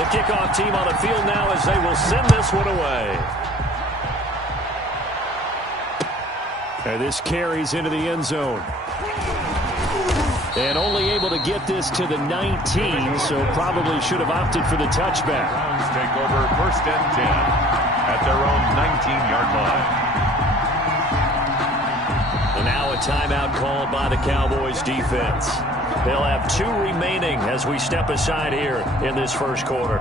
The kickoff team on the field now as they will send this one away. And this carries into the end zone. And only able to get this to the 19, so probably should have opted for the touchback. Browns take over 1st and 10 at their own 19-yard line. And now a timeout called by the Cowboys defense. They'll have 2 remaining as we step aside here in this first quarter.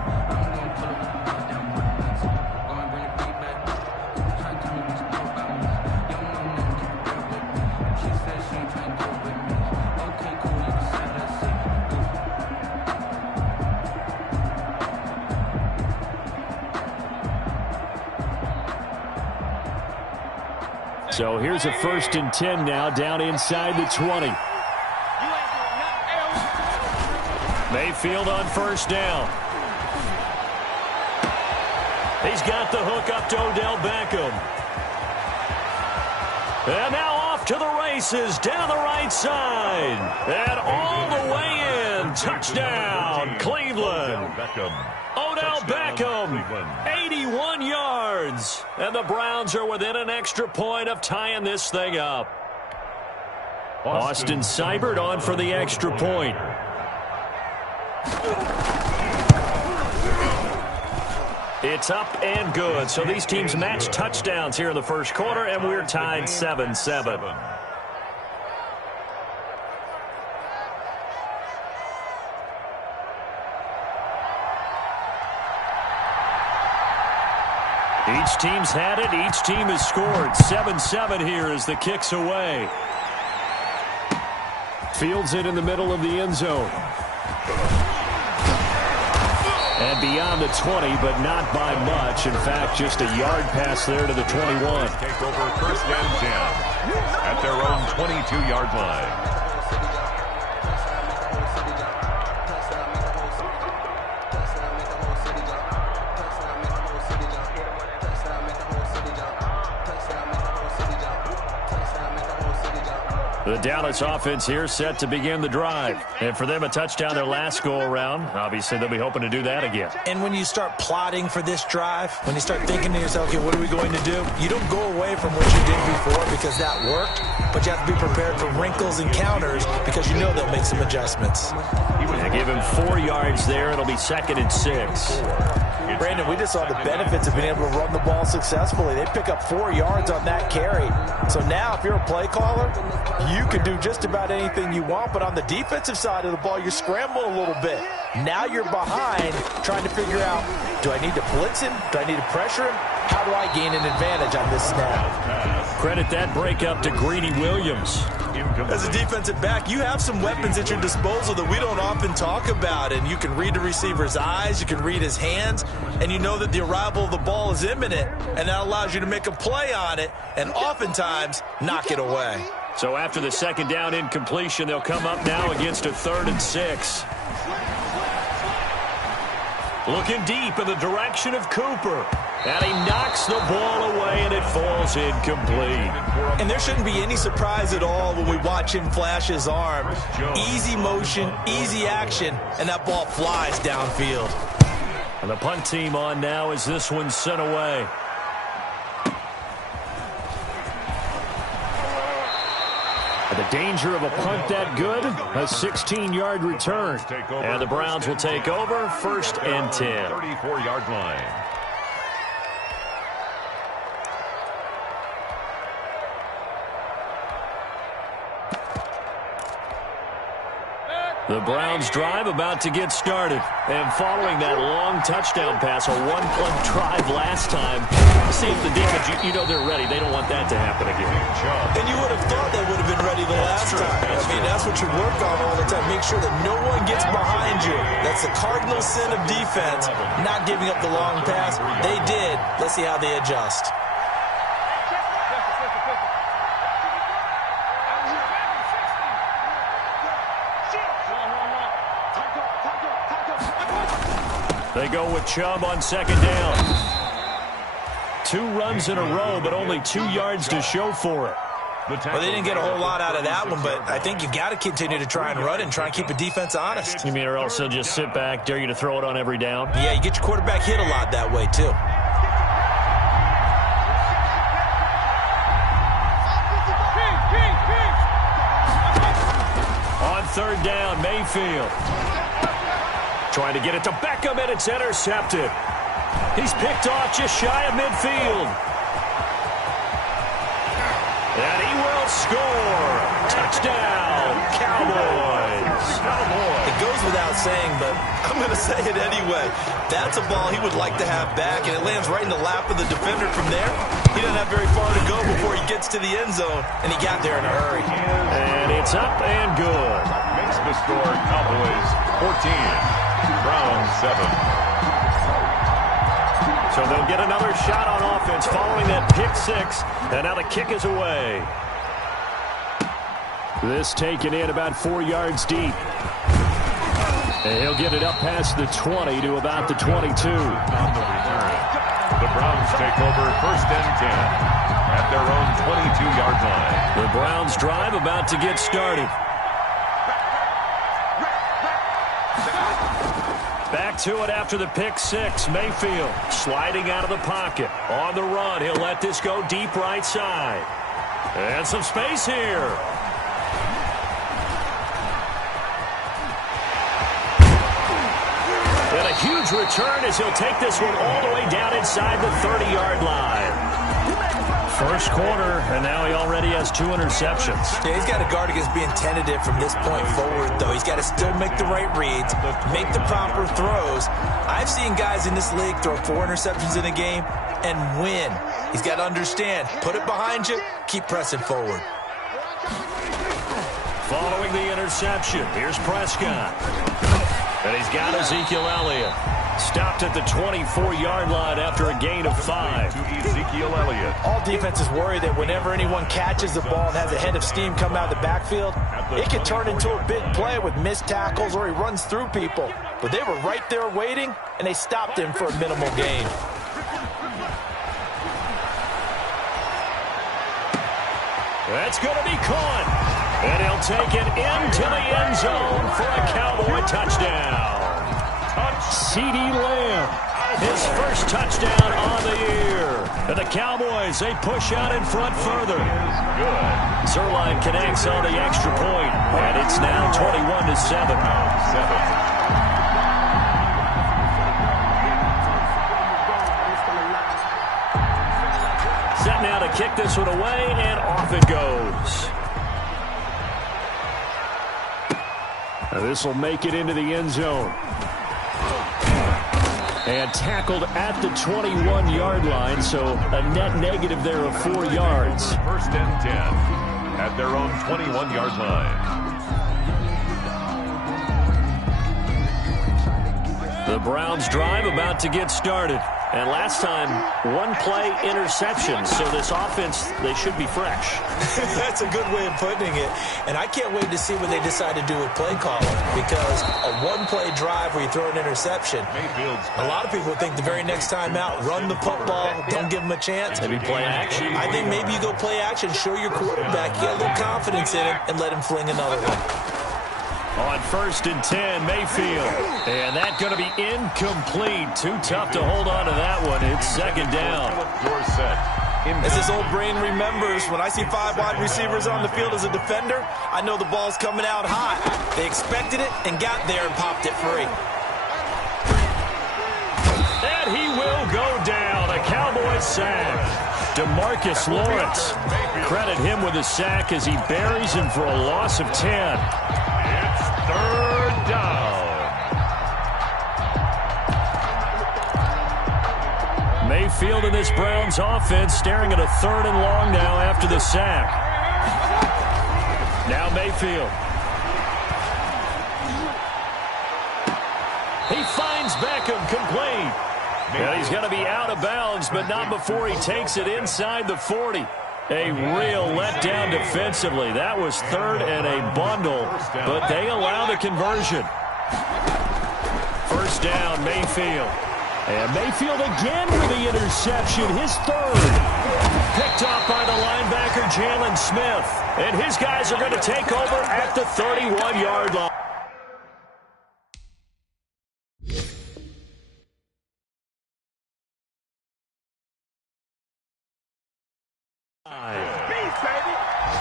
So here's a 1st and 10 now, down inside the 20. Mayfield on 1st down. He's got the hook up to Odell Beckham. And now off to the races, down the right side. And all the way in. Touchdown, Cleveland. Odell Beckham, 81 yards. And the Browns are within an extra point of tying this thing up. Austin Seibert on for the extra point. It's up and good. So these teams match touchdowns here in the first quarter, and we're tied 7-7. Each team's had it. Each team has scored. 7-7 here as the kick's away. Fields it in the middle of the end zone. And beyond the 20, but not by much. In fact, just a yard pass there to the 21. Take over 1st and 10 at their own 22-yard line. The Dallas offense here set to begin the drive. And for them, a touchdown their last go-around. Obviously, they'll be hoping to do that again. And when you start plotting for this drive, when you start thinking to yourself, okay, what are we going to do? You don't go away from what you did before because that worked, but you have to be prepared for wrinkles and counters because you know they'll make some adjustments. Yeah, give him 4 yards there. It'll be 2nd and 6. Brandon, we just saw the benefits of being able to run the ball successfully. They pick up 4 yards on that carry. So now if you're a play caller, you can do just about anything you want, but on the defensive side of the ball, you're scrambling a little bit. Now you're behind trying to figure out, do I need to blitz him? Do I need to pressure him? How do I gain an advantage on this snap? Credit that breakup to Greedy Williams. As a defensive back, you have some weapons at your disposal that we don't often talk about, and you can read the receiver's eyes, you can read his hands, and you know that the arrival of the ball is imminent, and that allows you to make a play on it and oftentimes knock it away. So after the 2nd down incompletion, they'll come up now against a 3rd and 6. Looking deep in the direction of Cooper. And he knocks the ball away, and it falls incomplete. And there shouldn't be any surprise at all when we watch him flash his arm. Easy motion, easy action, and that ball flies downfield. And the punt team on now as this one's sent away. The danger of a punt that good, a 16-yard return. And the Browns will take over 1st and 10. 34-yard line. The Browns drive about to get started. And following that long touchdown pass, a one-play drive last time, see if the defense, you know they're ready. They don't want that to happen again. And you would have thought they would have been ready the last time. I mean, that's what you work on all the time. Make sure that no one gets behind you. That's the cardinal sin of defense, not giving up the long pass. They did. Let's see how they adjust. They go with Chubb on 2nd down. 2 runs in a row, but only 2 yards to show for it. Well, they didn't get a whole lot out of that one, but I think you got to continue to try and run it and try and keep the defense honest. You mean or else they'll just sit back, dare you to throw it on every down? Yeah, you get your quarterback hit a lot that way, too. On third down, Mayfield. Trying to get it to Beckham, and it's intercepted. He's picked off just shy of midfield. And he will score. Touchdown, Cowboys. It goes without saying, but I'm going to say it anyway. That's a ball he would like to have back, and it lands right in the lap of the defender from there. He doesn't have very far to go before he gets to the end zone, and he got there in a hurry. And it's up and good. Makes the score Cowboys 14, Browns 7. So they'll get another shot on offense following that pick six. And now the kick is away. This taken in about 4 yards deep. And he'll get it up past the 20 to about the 22. On the return, the Browns take over 1st and 10 at their own 22-yard line. The Browns drive about to get started. Back to it after the pick six. Mayfield sliding out of the pocket. On the run, he'll let this go deep right side. And some space here. And a huge return as he'll take this one all the way down inside the 30-yard line. First quarter, and now he already has 2 interceptions. Yeah, he's got to guard against being tentative from this point forward, though. He's got to still make the right reads, make the proper throws. I've seen guys in this league throw 4 interceptions in a game and win. He's got to understand, put it behind you, keep pressing forward. Following the interception, here's Prescott. And he's got Ezekiel Elliott. Stopped at the 24-yard line after a gain of 5. To Ezekiel Elliott. All defenses worry that whenever anyone catches the ball and has a head of steam come out of the backfield, it can turn into a big play with missed tackles or he runs through people. But they were right there waiting, and they stopped him for a minimal gain. That's going to be caught. And he'll take it into the end zone for a Cowboy touchdown. CeeDee Lamb, his first touchdown on the year. And the Cowboys, they push out in front further. Zerline connects on the extra point, and it's now 21-7. Set now to kick this one away, and off it goes. Now this will make it into the end zone. And tackled at the 21-yard line, so a net negative there of 4 yards. 1st and 10 at their own 21-yard line. The Browns drive about to get started. And last time, 1-play interception. So this offense, they should be fresh. That's a good way of putting it. And I can't wait to see what they decide to do with play calling. Because a 1-play drive where you throw an interception, a lot of people think the very next time out, run the football, don't give them a chance. Maybe play action. I think maybe you go play action, show your quarterback, get a little confidence in him, and let him fling another one. On 1st and 10, Mayfield. And that's going to be incomplete. Too tough to hold on to that one. It's 2nd down. You're set. As this old brain remembers, when I see 5 wide receivers on the field as a defender, I know the ball's coming out hot. They expected it and got there and popped it free. And he will go down. A Cowboy sack. DeMarcus Lawrence. Credit him with a sack as he buries him for a loss of 10. 3rd down. Mayfield in this Browns offense staring at a 3rd and long now after the sack. Now Mayfield. He finds Beckham complete. And he's going to be out of bounds, but not before he takes it inside the 40. A real letdown defensively. That was 3rd and a bundle, but they allow the conversion. 1st down, Mayfield. And Mayfield again with the interception, his 3rd. picked off by the linebacker, Jalen Smith. And his guys are going to take over at the 31-yard line.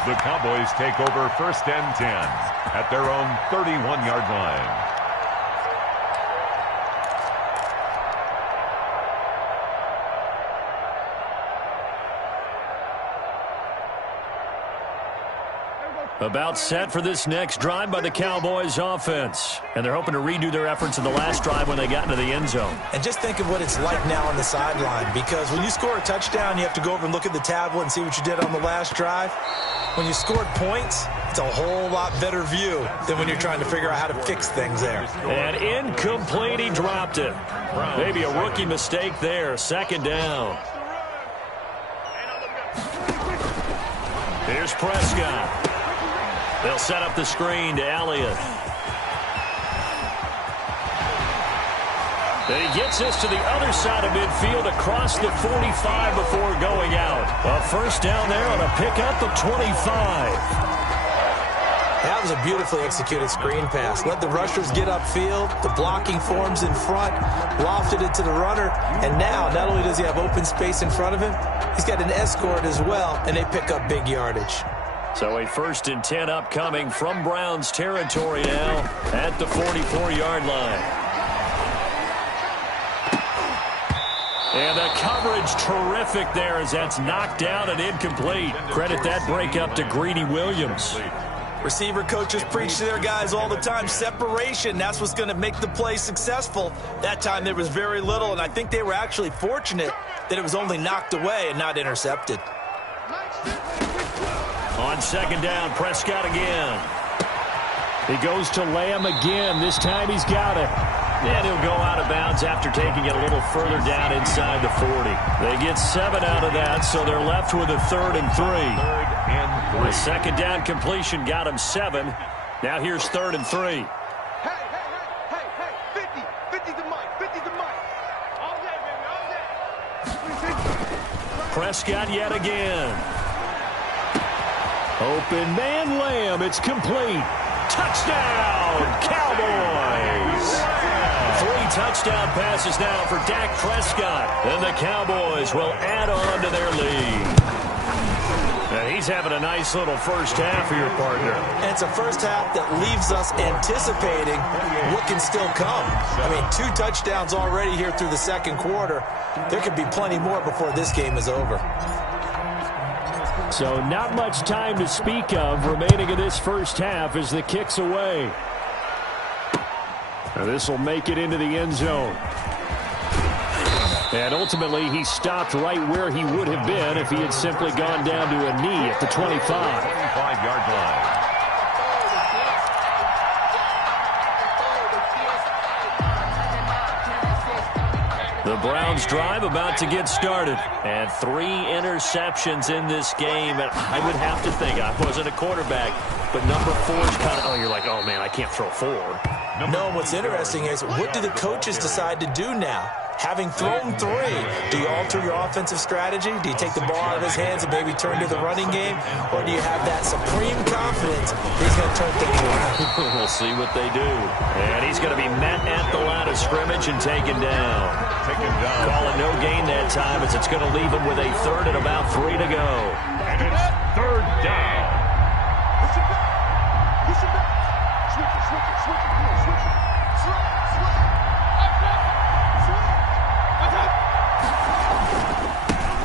The Cowboys take over 1st and 10 at their own 31-yard line. About set for this next drive by the Cowboys offense. And they're hoping to redo their efforts in the last drive when they got into the end zone. And just think of what it's like now on the sideline, because when you score a touchdown, you have to go over and look at the tablet and see what you did on the last drive. When you scored points, it's a whole lot better view than when you're trying to figure out how to fix things there. And incomplete, he dropped it. Maybe a rookie mistake there, 2nd down. Here's Prescott. They'll set up the screen to Elliott. Then he gets us to the other side of midfield across the 45 before going out. A 1st down there on a pickup of 25. That was a beautifully executed screen pass. Let the rushers get upfield. The blocking forms in front. Lofted it to the runner. And now, not only does he have open space in front of him, he's got an escort as well, and they pick up big yardage. So a 1st and 10 upcoming from Browns territory now at the 44-yard line. And the coverage terrific there as that's knocked down and incomplete. Credit that breakup to Greedy Williams. Receiver coaches preach to their guys all the time. Separation, that's what's going to make the play successful. That time there was very little, and I think they were actually fortunate that it was only knocked away and not intercepted. On 2nd down, Prescott again. He goes to Lamb again. This time he's got it. And he'll go out of bounds after taking it a little further down inside the 40. They get 7 out of that, so they're left with a 3rd and 3. The 2nd down completion got him 7. Now here's 3rd and 3. Hey, 50 the mic, 50 the mic. All day, baby, all day. Prescott yet again. Open man, Lamb. It's complete. Touchdown, Cowboys. 3 touchdown passes now for Dak Prescott. And the Cowboys will add on to their lead. And he's having a nice little first half here, partner. And it's a first half that leaves us anticipating what can still come. I mean, 2 touchdowns already here through the 2nd quarter. There could be plenty more before this game is over. So not much time to speak of remaining in this first half as the kick's away. Now this will make it into the end zone. And ultimately he stopped right where he would have been if he had simply gone down to a knee at the 25. 25-yard line. The Browns drive about to get started. And 3 interceptions in this game. And I would have to think, I wasn't a quarterback, but number 4 is kind of, oh, you're like, oh, man, I can't throw 4. No, what's interesting is, what do the coaches decide to do now? Having thrown 3, do you alter your offensive strategy? Do you take the ball out of his hands and maybe turn to the running game? Or do you have that supreme confidence that he's going to turn things around? We'll see what they do. And he's going to be met at the line of scrimmage and taken down. Calling no gain that time as it's going to leave him with a 3rd and about 3 to go. And it's 3rd down. Push it back. Push it back. Switch it. Switch it.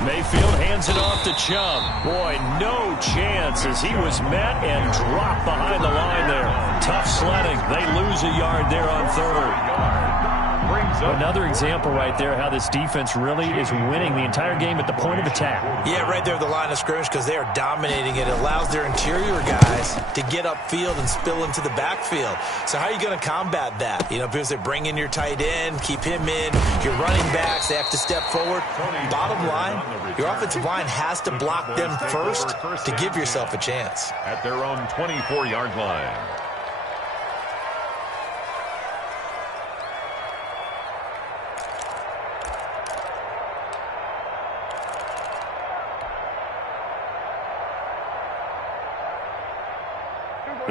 Mayfield hands it off to Chubb. Boy, no chance as he was met and dropped behind the line there. Tough sledding. They lose a yard there on 3rd. Another example right there how this defense really is winning the entire game at the point of attack. Yeah, right there at the line of scrimmage because they are dominating it. It allows their interior guys to get upfield and spill into the backfield. So how are you going to combat that? You know, because they bring in your tight end, keep him in. Your running backs, they have to step forward. Bottom line, your offensive line has to block them first to give yourself a chance. At their own 24-yard line.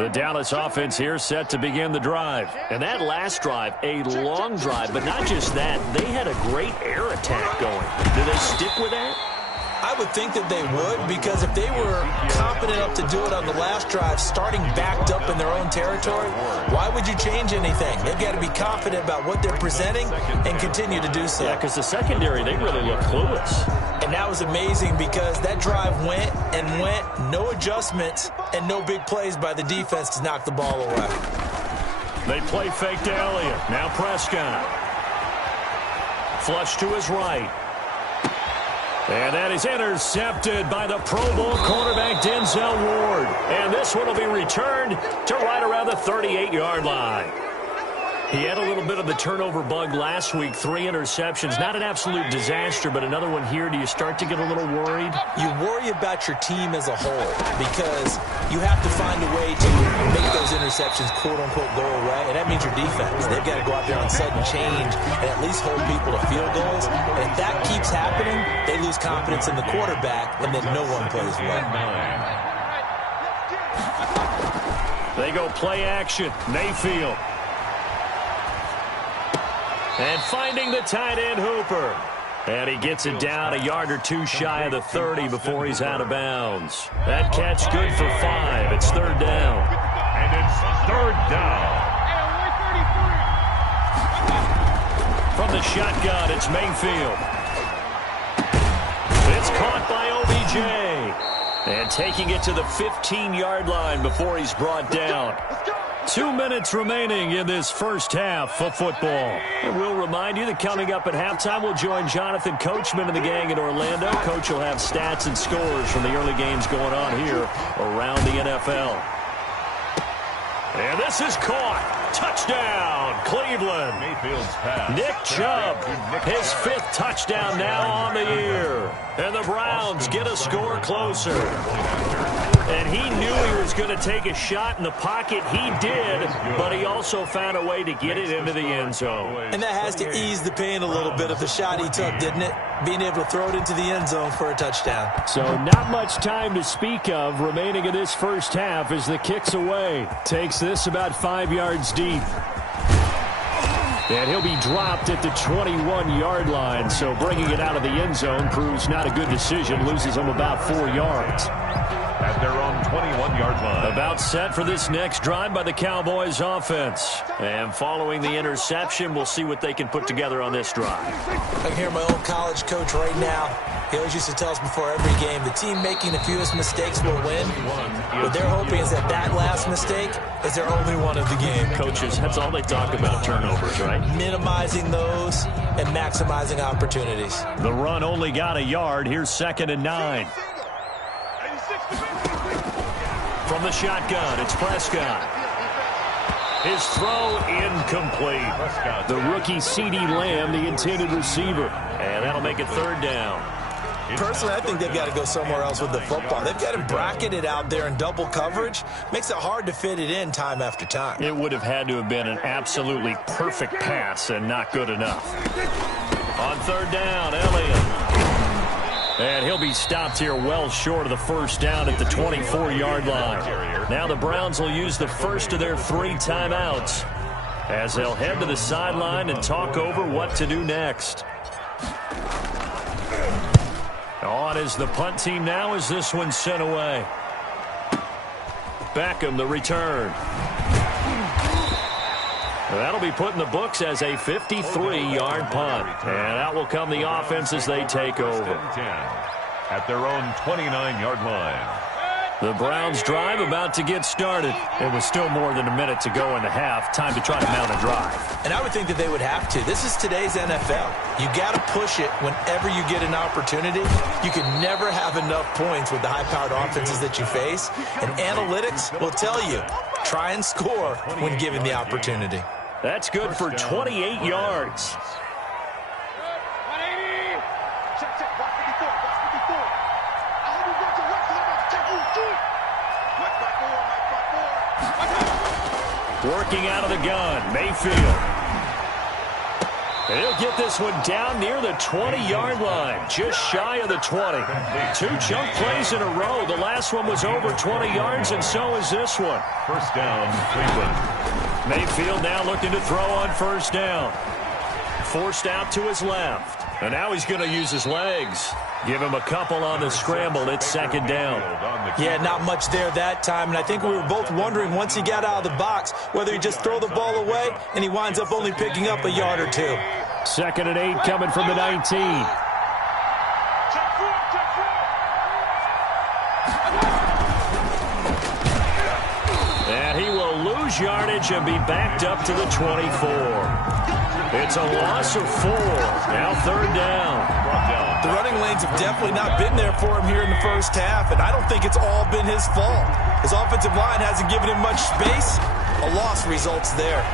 The Dallas offense here set to begin the drive. And that last drive, a long drive, but not just that. They had a great air attack going. Do they stick with that? I would think that they would, because if they were confident enough to do it on the last drive, starting backed up in their own territory, why would you change anything? They've got to be confident about what they're presenting and continue to do so. Yeah, because the secondary, they really look clueless. And that was amazing because that drive went and went, no adjustments and no big plays by the defense to knock the ball away. They play fake to Elliott. Now Prescott. Flush to his right. And that is intercepted by the Pro Bowl cornerback Denzel Ward. And this one will be returned to right around the 38-yard line. He had a little bit of the turnover bug last week, 3 interceptions. Not an absolute disaster, but another one here. Do you start to get a little worried? You worry about your team as a whole because you have to find a way to make those interceptions, quote-unquote, go away, and that means your defense. They've got to go out there on sudden change and at least hold people to field goals. And if that keeps happening, they lose confidence in the quarterback, and then no one plays well. They go play action. Mayfield. And finding the tight end, Hooper. And he gets it down a yard or two shy of the 30 before he's out of bounds. That catch good for 5. It's third down. And it's third down. From the shotgun, it's Mayfield. It's caught by OBJ. And taking it to the 15-yard line before he's brought down. 2 minutes remaining in this first half of football. And we'll remind you that coming up at halftime, we'll join Jonathan Coachman and the gang in Orlando. Coach will have stats and scores from the early games going on here around the NFL. And this is caught. Touchdown, Cleveland. Mayfield's pass. Nick Chubb, his 5th touchdown now on the year. And the Browns get a score closer. And he knew he was going to take a shot in the pocket. He did, but he also found a way to get it into the end zone. And that has to ease the pain a little bit of the shot he took, didn't it? Being able to throw it into the end zone for a touchdown. So not much time to speak of remaining in this first half as the kick's away. Takes this about 5 yards deep. And he'll be dropped at the 21-yard line, so bringing it out of the end zone proves not a good decision. Loses him about 4 yards. At their own 21-yard line. About set for this next drive by the Cowboys offense. And following the interception, we'll see what they can put together on this drive. I can hear my old college coach right now. He always used to tell us before every game, the team making the fewest mistakes will win. What they're hoping is that that last mistake is their only one of the game. Coaches, that's all they talk about, turnovers, right? Minimizing those and maximizing opportunities. The run only got a yard. Here's 2nd and 9. From the shotgun, it's Prescott. His throw incomplete. The rookie CeeDee Lamb, the intended receiver. And that'll make it third down. Personally, I think they've got to go somewhere else with the football. They've got him bracketed out there in double coverage. Makes it hard to fit it in time after time. It would have had to have been an absolutely perfect pass and not good enough. On third down, Elliott. And he'll be stopped here well short of the first down at the 24-yard line. Now the Browns will use the first of their 3 timeouts as they'll head to the sideline and talk over what to do next. On is the punt team now as this one's sent away. Beckham, the return. That'll be put in the books as a 53-yard punt. And out will come the offense as they take over. At their own 29-yard line. The Browns drive about to get started. It was still more than a minute to go in the half. Time to try to mount a drive. And I would think that they would have to. This is today's NFL. You got to push it whenever you get an opportunity. You can never have enough points with the high-powered offenses that you face. And analytics will tell you, try and score when given the opportunity. That's good for 28 yards. Working out of the gun, Mayfield. He'll get this one down near the 20-yard line, just shy of the 20. 2 chunk plays in a row. The last one was over 20 yards, and so is this one. First down, Cleveland. Mayfield now looking to throw on first down. Forced out to his left. And now he's going to use his legs. Give him a couple on the scramble. It's second down. Yeah, not much there that time. And I think we were both wondering once he got out of the box whether he'd just throw the ball away, and he winds up only picking up a yard or 2. Second and 8 coming from the 19. And he will lose yardage and be backed up to the 24. It's a loss of 4. Now third down. The running lanes have definitely not been there for him here in the first half, and I don't think it's all been his fault. His offensive line hasn't given him much space. A loss results there.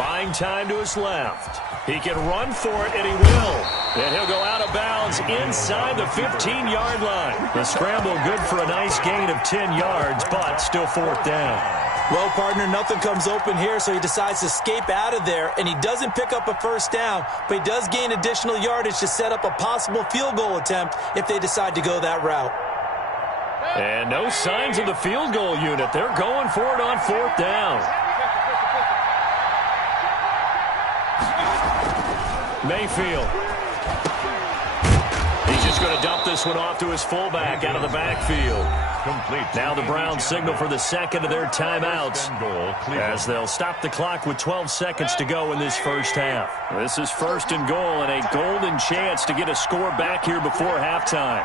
Buying time to his left. He can run for it, and he will. And he'll go out of bounds inside the 15-yard line. The scramble good for a nice gain of 10 yards, but still fourth down. Well, partner, nothing comes open here, so he decides to escape out of there, and he doesn't pick up a first down, but he does gain additional yardage to set up a possible field goal attempt if they decide to go that route. And no signs of the field goal unit. They're going for it on fourth down. Mayfield. He's just going to dump this one off to his fullback out of the backfield. Complete. Now the Browns signal for the second of their timeouts as they'll stop the clock with 12 seconds to go in this first half. This is first and goal and a golden chance to get a score back here before halftime.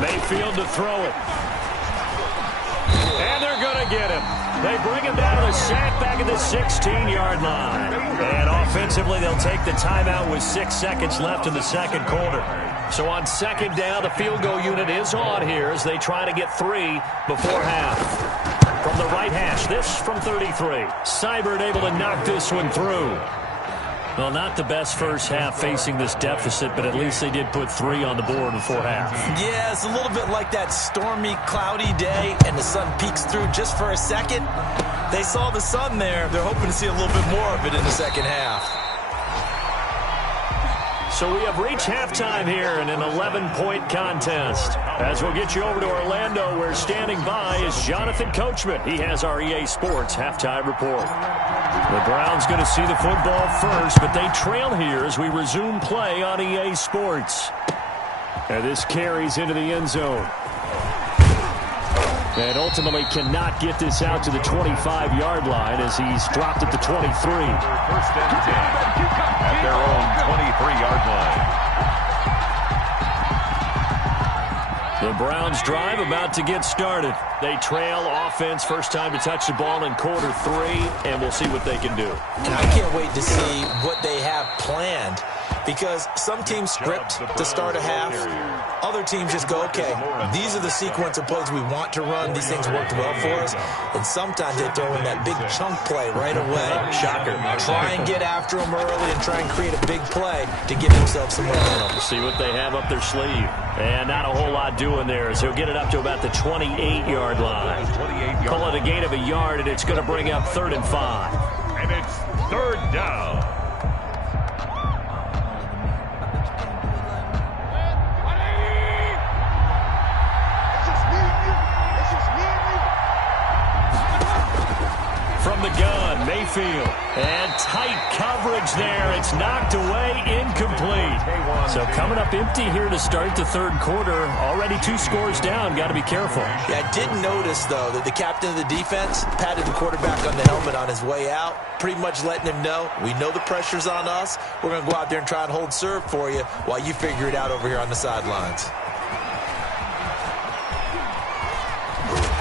Mayfield to throw it. And they're going to get him. They bring him down to the sack back at the 16-yard line. And offensively, they'll take the timeout with 6 seconds left in the second quarter. So on second down, the field goal unit is on here as they try to get 3 before half. From the right hash, this from 33. Seibert able to knock this one through. Well, not the best first half facing this deficit, but at least they did put 3 on the board before half. Yeah, it's a little bit like that stormy, cloudy day, and the sun peeks through just for a second. They saw the sun there. They're hoping to see a little bit more of it in the second half. So we have reached halftime here in an 11-point contest. As we'll get you over to Orlando, where standing by is Jonathan Coachman. He has our EA Sports halftime report. The Browns going to see the football first, but they trail here as we resume play on EA Sports. And this carries into the end zone. And ultimately cannot get this out to the 25-yard line as he's dropped at the 23. First and 10 at their own 23-yard line. The Browns drive about to get started. They trail offense, first time to touch the ball in quarter 3, and we'll see what they can do. And I can't wait to see what they have planned, because some teams script to start a half. Other teams just go, okay, these are the sequence of plays we want to run. These things worked well for us. And sometimes they throw in that big chunk play right away. Shocker. Try and get after them early and try and create a big play to give themselves some momentum. See what they have up their sleeve. And not a whole lot doing there as he'll get it up to about the 28-yard line. Call it a gain of a yard, and it's going to bring up 3rd and 5. And it's 3rd down. From the gun, Mayfield. And tight coverage there. It's knocked away, incomplete. So coming up empty here to start the third quarter. Already 2 scores down. Got to be careful. Yeah, I did notice, though, that the captain of the defense patted the quarterback on the helmet on his way out, pretty much letting him know, we know the pressure's on us. We're going to go out there and try and hold serve for you while you figure it out over here on the sidelines.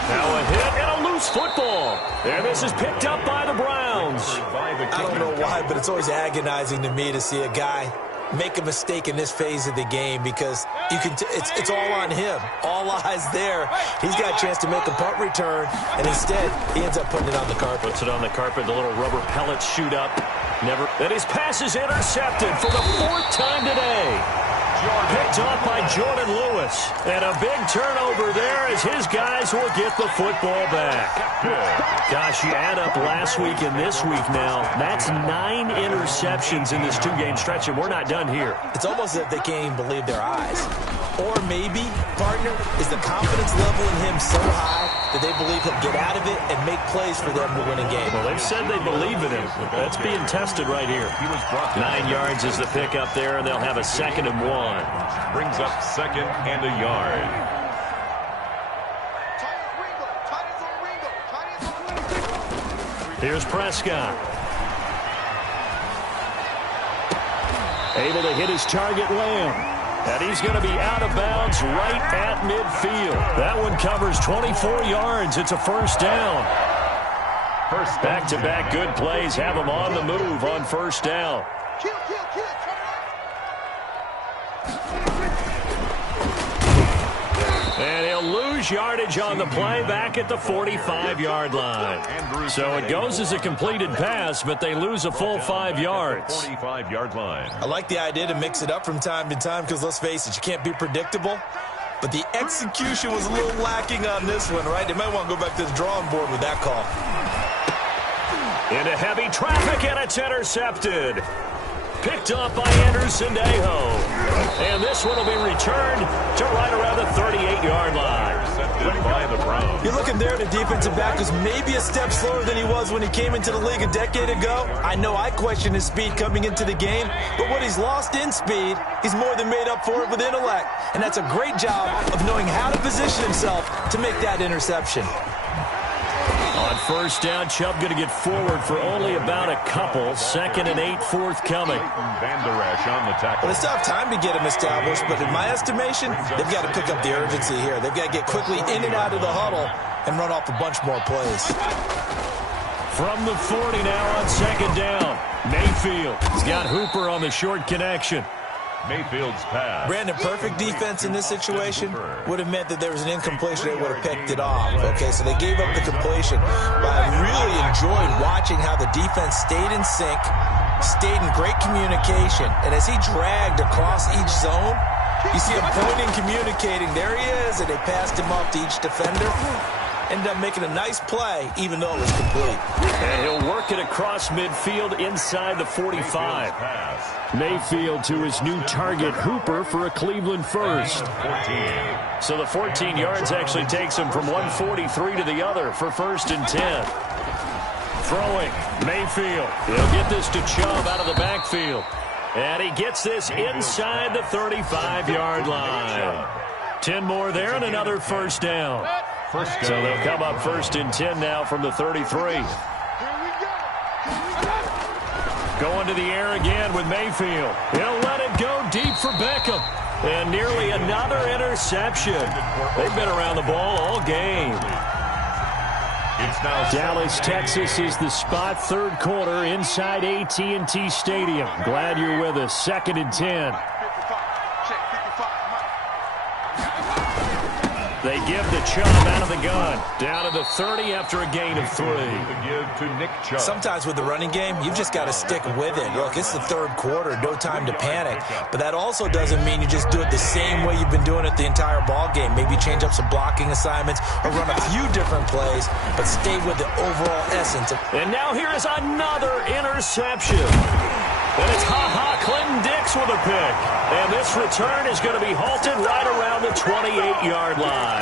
Now a hit and a loose football. And this is picked up by the Browns. I don't know why, but it's always agonizing to me to see a guy make a mistake in this phase of the game, because you can it's all on him. All eyes there. He's got a chance to make a punt return, and instead he ends up putting it on the carpet. Puts it on the carpet. The little rubber pellets shoot up. Never. And his pass is intercepted for the 4th time today. Picked off by Jordan Lewis. And a big turnover there as his guys will get the football back. Gosh, you add up last week and this week now. That's 9 interceptions in this 2-game stretch, and we're not done here. It's almost as if they can't even believe their eyes. Or maybe, partner, is the confidence level in him so high that they believe he'll get out of it and make plays for them to win a game. Well, they've said they believe in him. That's being tested right here. 9 yards is the pickup there, and they'll have a 2nd and 1. Brings up 2nd and a yard. Here's Prescott. Able to hit his target, Lamb. And he's going to be out of bounds right at midfield. That one covers 24 yards. It's a 1st down. Back-to-back good plays have him on the move on 1st down. And he'll lose yardage on the play back at the 45-yard line. So it goes as a completed pass, but they lose a full 5 yards. 45-yard line. I like the idea to mix it up from time to time because, let's face it, you can't be predictable. But the execution was a little lacking on this one, right? They might want to go back to the drawing board with that call. Into heavy traffic, and it's intercepted. Picked up by Anderson Dejo. And this one will be returned to right around the 38-yard line. Intercepted by the Browns. You're looking there at a defensive back who's maybe a step slower than he was when he came into the league a decade ago. I know I questioned his speed coming into the game, but what he's lost in speed, he's more than made up for it with intellect. And that's a great job of knowing how to position himself to make that interception. On 1st down, Chubb going to get forward for only about a couple. 2nd and 8 forthcoming. Van Der Esch on the tackle. Well, they still have time to get him established, but in my estimation, they've got to pick up the urgency here. They've got to get quickly in and out of the huddle and run off a bunch more plays. From the 40 now on 2nd down. Mayfield. He's got Hooper on the short connection. Mayfield's pass. Brandon, perfect defense in this situation would have meant that there was an incompletion. They would have picked it off. Okay, so they gave up the completion. But I really enjoyed watching how the defense stayed in sync, stayed in great communication. And as he dragged across each zone, you see him pointing, communicating. There he is, and they passed him off to each defender. Ended up making a nice play, even though it was complete. And he'll work it across midfield inside the 45. Mayfield to his new target, Hooper, for a Cleveland first. So the 14 yards actually takes him from 143 to the other for 1st and 10. Throwing, Mayfield. He'll get this to Chubb out of the backfield. And he gets this inside the 35-yard line. 10 more there and another 1st down. So they'll come up 1st and 10 now from the 33. Going to the air again with Mayfield. He'll let it go deep for Beckham. And nearly another interception. They've been around the ball all game. It's now Dallas, Texas is the spot. 3rd quarter inside AT&T Stadium. Glad you're with us. 2nd and 10. They give the Chubb out of the gun. Down to the 30 after a gain of 3. Sometimes with the running game, you've just got to stick with it. Look, it's the 3rd quarter, no time to panic. But that also doesn't mean you just do it the same way you've been doing it the entire ball game. Maybe change up some blocking assignments or run a few different plays, but stay with the overall essence. And now here is another interception. And it's Clinton Dix with a pick. And this return is going to be halted right around the 28-yard line.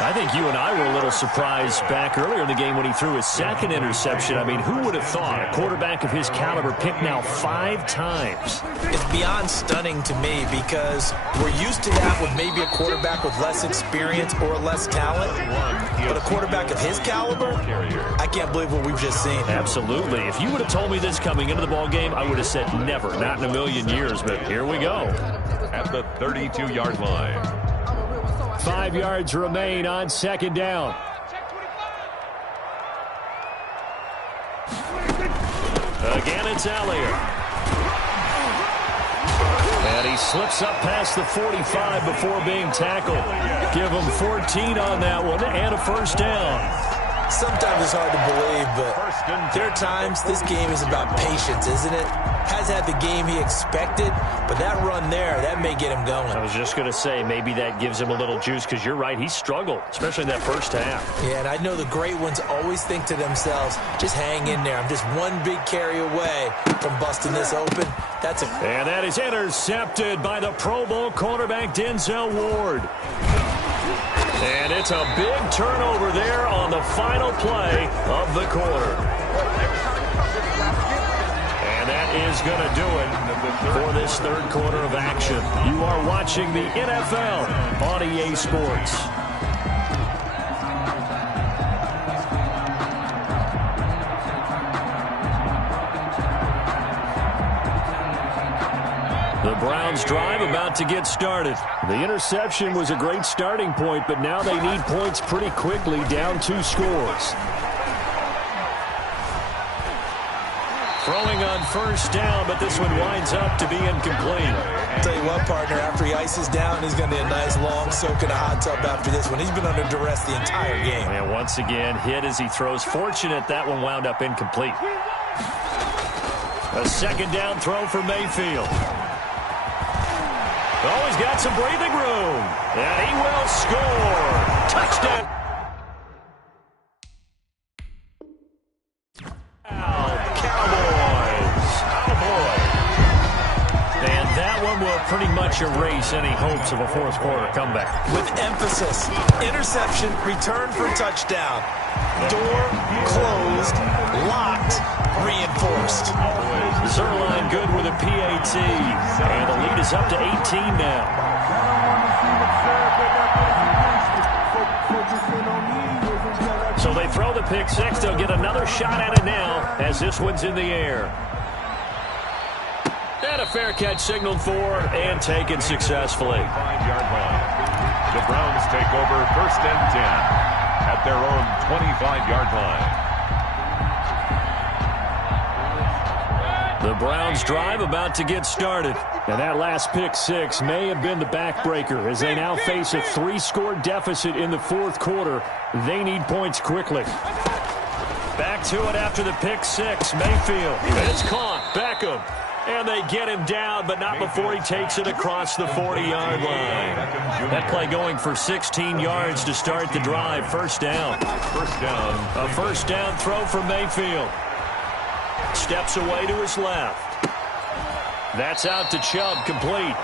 I think you and I were a little surprised back earlier in the game when he threw his 2nd interception. I mean, who would have thought a quarterback of his caliber picked now 5 times? It's beyond stunning to me because we're used to that with maybe a quarterback with less experience or less talent. But a quarterback of his caliber, I can't believe what we've just seen. Absolutely. If you would have told me this coming into the ball game, I would have said never, not in a million years. But here we go. At the 32-yard line. 5 yards remain on 2nd down. Again, it's Elliott. And he slips up past the 45 before being tackled. Give him 14 on that one and a 1st down. Sometimes is hard to believe, but there are times this game is about patience, isn't it? Has had the game he expected, but that run there, that may get him going. I was just going to say, maybe that gives him a little juice, because you're right, he struggled, especially in that first half. Yeah, and I know the great ones always think to themselves, just hang in there. I'm just one big carry away from busting this open. And that is intercepted by the Pro Bowl cornerback Denzel Ward. And it's a big turnover there on the final play of the quarter. And that is going to do it for this third quarter of action. You are watching the NFL on EA Sports. The Browns drive about to get started. The interception was a great starting point, but now they need points pretty quickly, down 2 scores. Throwing on first down, but this one winds up to be incomplete. I'll tell you what, partner, after he ices down, he's going to need a nice long soak in a hot tub after this one. He's been under duress the entire game. And once again, hit as he throws. Fortunate that one wound up incomplete. A second down throw for Mayfield. Oh, he's got some breathing room. And he will score. Touchdown. Will pretty much erase any hopes of a fourth quarter comeback. With emphasis, interception, return for touchdown. Door closed, locked, reinforced. Zerline good with a PAT. And the lead is up to 18 now. So they throw the pick six. They'll get another shot at it now as this one's in the air. And a fair catch signaled for and taken successfully. 5-yard line. The Browns take over 1st and 10 at their own 25-yard line. The Browns drive about to get started. And that last pick six may have been the backbreaker as they now face a 3-score deficit in the fourth quarter. They need points quickly. Back to it after the pick six. Mayfield. It's caught. Beckham. And they get him down, but not before he takes it across the 40-yard line. That play going for 16 yards to start the drive. First down. A first down throw for Mayfield. Steps away to his left. That's out to Chubb, complete.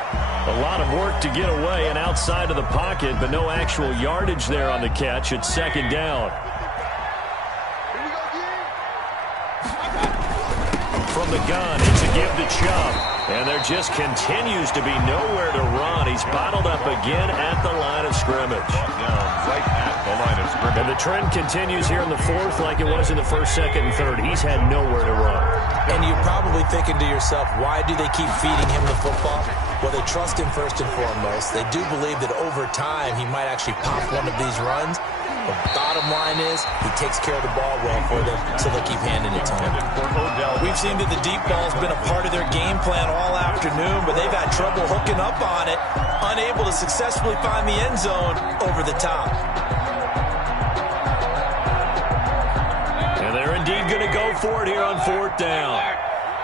A lot of work to get away and outside of the pocket, but no actual yardage there on the catch. It's second down. From the gun, it's a give to Chubb. And there just continues to be nowhere to run. He's bottled up again at the line of scrimmage. Right at the line of scrimmage. And the trend continues here in the fourth like it was in the first, second, and third. He's had nowhere to run. And you're probably thinking to yourself, why do they keep feeding him the football? Well, they trust him first and foremost. They do believe that over time he might actually pop one of these runs. The bottom line is he takes care of the ball well for them, so they'll keep handing it to him. We've seen that the deep ball's been a part of their game plan all afternoon, but they've had trouble hooking up on it, unable to successfully find the end zone over the top. And they're indeed going to go for it here on fourth down.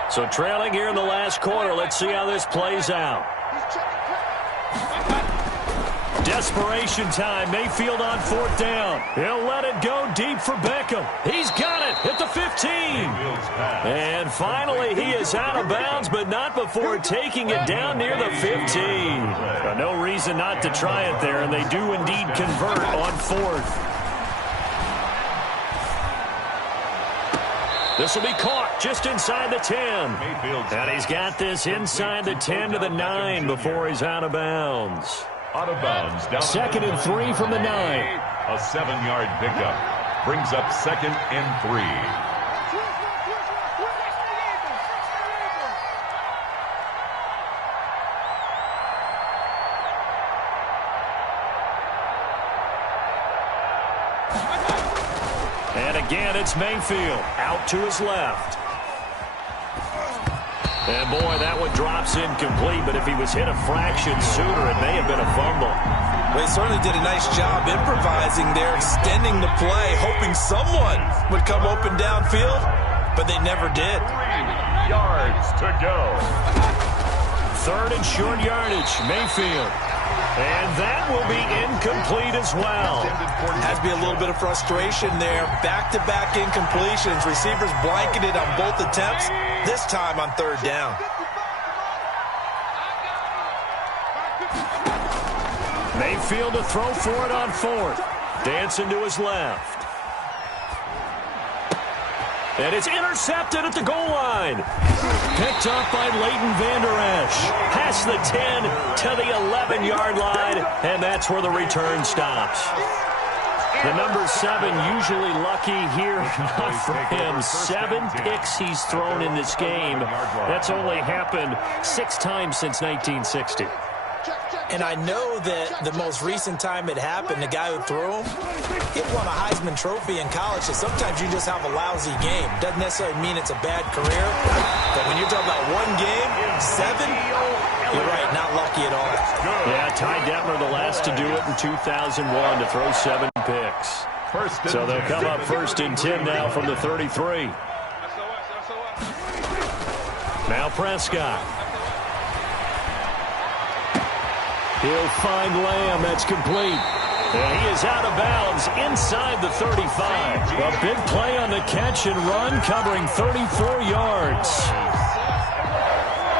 So trailing here in the last quarter, let's see how this plays out. Desperation time. Mayfield on fourth down. He'll let it go deep for Beckham. He's got it at the 15. And finally, he is out of bounds, but not before taking it down near the 15. No reason not to try it there, and they do indeed convert on fourth. This will be caught just inside the 10. And he's got this inside the 10 to the 9 before he's out of bounds. Out of bounds. Down second and 3 from the 9. A 7-yard pickup. Brings up 2nd and 3. And again, it's Mayfield out to his left. And, boy, that one drops incomplete, but if he was hit a fraction sooner, it may have been a fumble. Well, he certainly did a nice job improvising there, extending the play, hoping someone would come open downfield, but they never did. 3 yards to go. Third and short yardage, Mayfield. And that will be incomplete as well. Has to be a little bit of frustration there. Back-to-back incompletions. Receivers blanketed on both attempts, this time on third down. Mayfield to throw for it on fourth. Dancing to his left. And it's intercepted at the goal line. Picked up by Leighton Vander Esch. Past the 10 to the 11-yard line, and that's where the return stops. The number 7 usually lucky here, not for him. 7 picks he's thrown in this game. That's only happened 6 times since 1960. And I know that the most recent time it happened, the guy who threw him, he won a Heisman Trophy in college, so sometimes you just have a lousy game. Doesn't necessarily mean it's a bad career, but when you're talking about one game, 7, you're right, not lucky at all. Yeah, Ty Detmer, the last to do it in 2001, to throw 7 picks. So they'll come up first and 10 now from the 33. Now Prescott. He'll find Lamb. That's complete. And he is out of bounds inside the 35. A big play on the catch and run, covering 34 yards.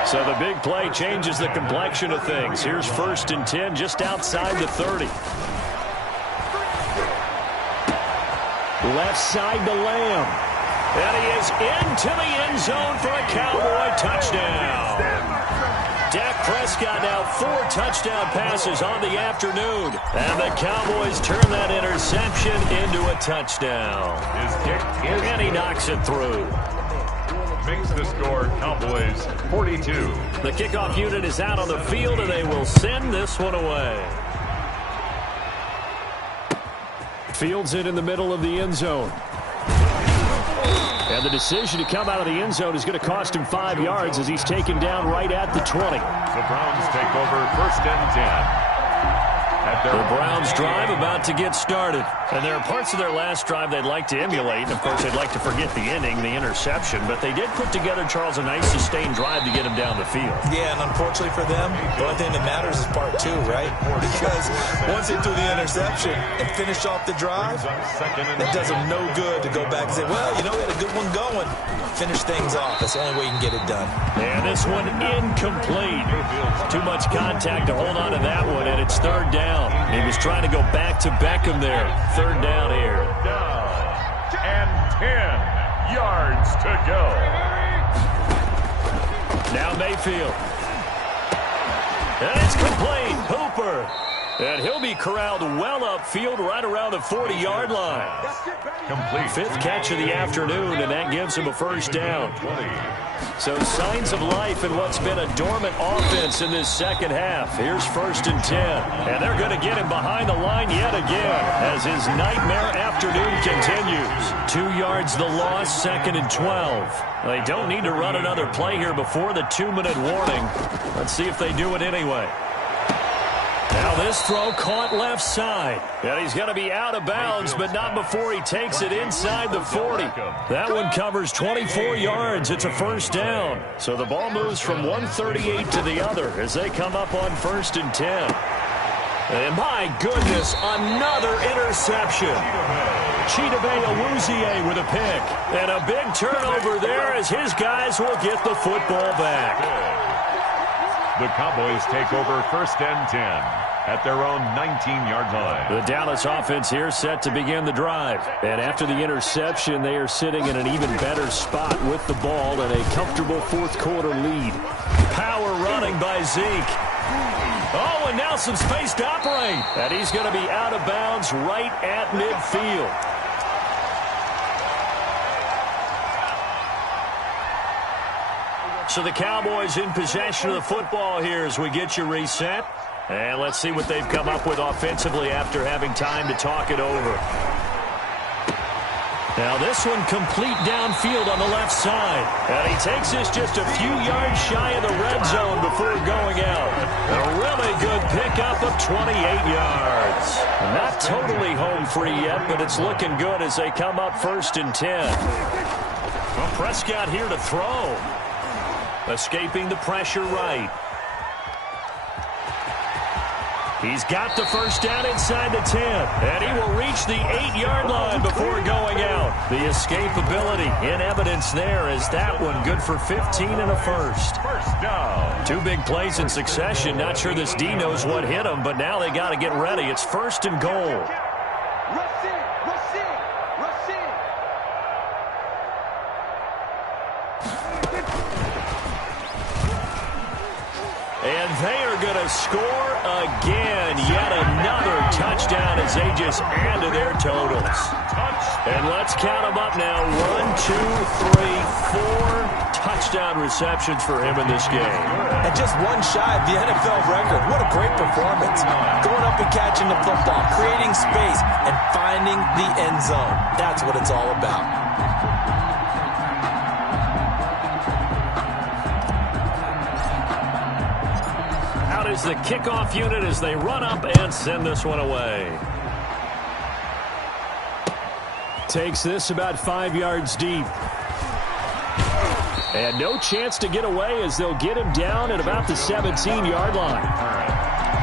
So the big play changes the complexion of things. Here's first and 10 just outside the 30. Left side to Lamb. And he is into the end zone for a Cowboy touchdown. Dak Prescott now 4 touchdown passes on the afternoon. And the Cowboys turn that interception into a touchdown. His kick is and he knocks it through. Makes the score Cowboys 42. The kickoff unit is out on the field, and they will send this one away. Fields it in the middle of the end zone. And the decision to come out of the end zone is going to cost him 5 yards as he's taken down right at the 20. The Browns take over first and 10. The Browns drive about to get started. And there are parts of their last drive they'd like to emulate. And, of course, they'd like to forget the inning, the interception. But they did put together, Charles, a nice sustained drive to get him down the field. Yeah, and unfortunately for them, the only thing that matters is part 2, right? Because once they threw the interception and finished off the drive, it does them no good to go back and say, well, you know, we had a good one going. Finish things off. That's the only way you can get it done. And this one incomplete. Too much contact to hold on to that one, and it's third down. He was trying to go back to Beckham there. Third down here. And 10 yards to go. Now Mayfield. And it's complete. Hooper. And he'll be corralled well upfield right around the 40-yard line. Complete. 5th catch of the afternoon, and that gives him a first down. So signs of life in what's been a dormant offense in this second half. Here's first and 10. And they're going to get him behind the line yet again as his nightmare afternoon continues. 2 yards the loss, 2nd and 12. They don't need to run another play here before the 2-minute warning. Let's see if they do it anyway. Now this throw caught left side. And he's going to be out of bounds, but not before he takes it inside the 40. That one covers 24 yards. It's a first down. So the ball moves from 138 to the other as they come up on first and 10. And my goodness, another interception. Chidobe Awuzie with a pick. And a big turnover there as his guys will get the football back. The Cowboys take over first and 10 at their own 19-yard line. The Dallas offense here set to begin the drive. And after the interception, they are sitting in an even better spot with the ball and a comfortable fourth-quarter lead. Power running by Zeke. Oh, and now some space to operate. And he's going to be out of bounds right at midfield. So the Cowboys in possession of the football here as we get you reset. And let's see what they've come up with offensively after having time to talk it over. Now this one complete downfield on the left side. And he takes this just a few yards shy of the red zone before going out. A really good pickup of 28 yards. Not totally home free yet, but it's looking good as they come up 1st and 10. Well, Prescott here to throw. Escaping the pressure right. He's got the first down inside the 10, and he will reach the 8-yard line before going out. The escapability in evidence there as that one good for 15 and a first. First down. 2 big plays in succession. Not sure this D knows what hit him, but now they got to get ready. It's 1st and goal. And they are going to score again. Yet another touchdown as they just add to their totals. And let's count them up now. 1, 2, 3, 4 touchdown receptions for him in this game. And just one shy of the NFL record. What a great performance. Going up and catching the football, creating space, and finding the end zone. That's what it's all about. Is the kickoff unit as they run up and send this one away. Takes this about 5 yards deep. And no chance to get away as they'll get him down at about the 17-yard line.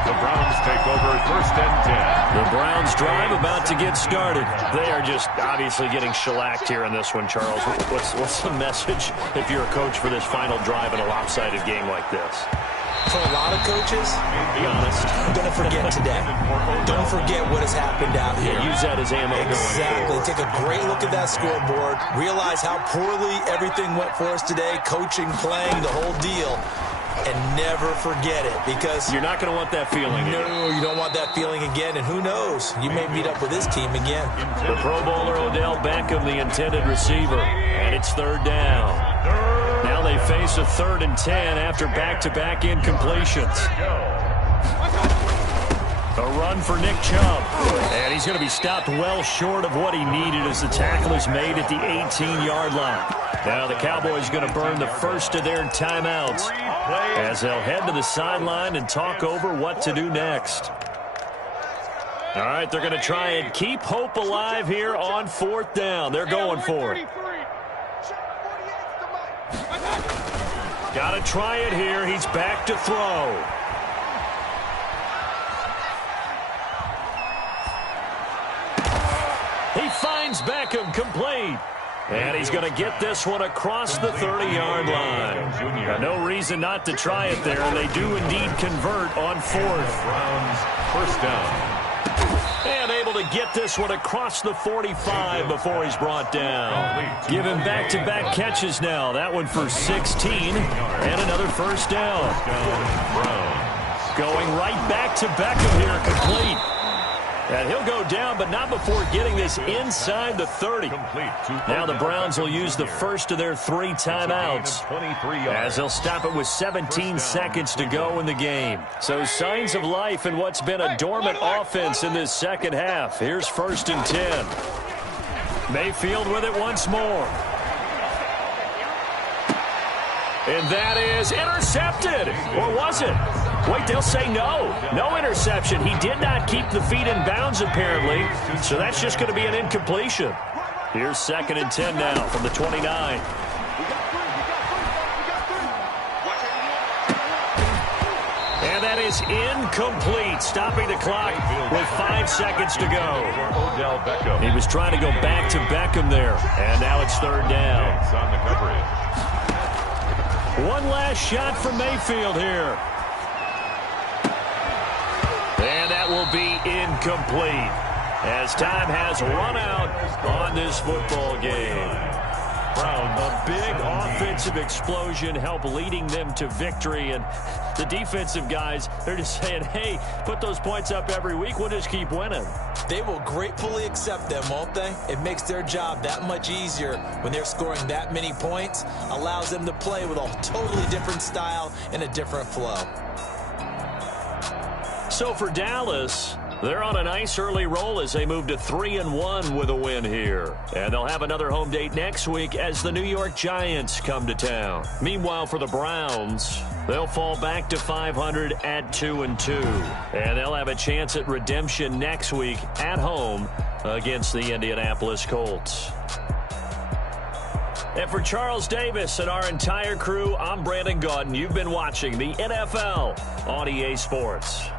The Browns take over 1st and 10. The Browns drive about to get started. They are just obviously getting shellacked here in this one, Charles. What's the message if you're a coach for this final drive in a lopsided game like this? For a lot of coaches, be honest, I'm going to forget today. Don't forget what has happened out here. Yeah, use that as ammo. Exactly. Take a great look at that scoreboard. Realize how poorly everything went for us today. Coaching, playing, the whole deal. And never forget it, because you're not going to want that feeling again. No, you don't want that feeling again. And who knows? You may meet up with this team again. The Pro Bowler Odell Beckham, the intended receiver. And it's 3rd down. Now they face a 3rd and 10 after back-to-back incompletions. A run for Nick Chubb. And he's going to be stopped well short of what he needed as the tackle is made at the 18-yard line. Now the Cowboys going to burn the first of their timeouts as they'll head to the sideline and talk over what to do next. All right, they're going to try and keep hope alive here on 4th down. They're going for it. Got to try it here. He's back to throw. He finds Beckham complete. And he's going to get this one across the 30-yard line. No reason not to try it there. They do indeed convert on 4th. Browns 1st down. And able to get this one across the 45 before he's brought down. Give him back-to-back catches now. That one for 16 and another 1st down. Going right back to Beckham here, complete. And he'll go down, but not before getting this inside the 30. Now the Browns will use the first of their 3 timeouts as they'll stop it with 17 seconds to go in the game. So signs of life in what's been a dormant offense in this second half. Here's 1st and 10. Mayfield with it once more. And that is intercepted. Or was it? Wait, they'll say no. No interception. He did not keep the feet in bounds, apparently. So that's just going to be an incompletion. Here's 2nd and 10 now from the 29. And that is incomplete, stopping the clock with 5 seconds to go. He was trying to go back to Beckham there. And now it's 3rd down. On the coverage. One last shot from Mayfield here. And that will be incomplete as time has run out on this football game. A big offensive explosion helped leading them to victory. And the defensive guys, they're just saying, hey, put those points up every week. We'll just keep winning. They will gratefully accept them, won't they? It makes their job that much easier when they're scoring that many points. Allows them to play with a totally different style and a different flow. So for Dallas, they're on a nice early roll as they move to 3-1 with a win here. And they'll have another home date next week as the New York Giants come to town. Meanwhile, for the Browns, they'll fall back to 500 at 2-2. And they'll have a chance at redemption next week at home against the Indianapolis Colts. And for Charles Davis and our entire crew, I'm Brandon Gaudin. You've been watching the NFL on EA Sports.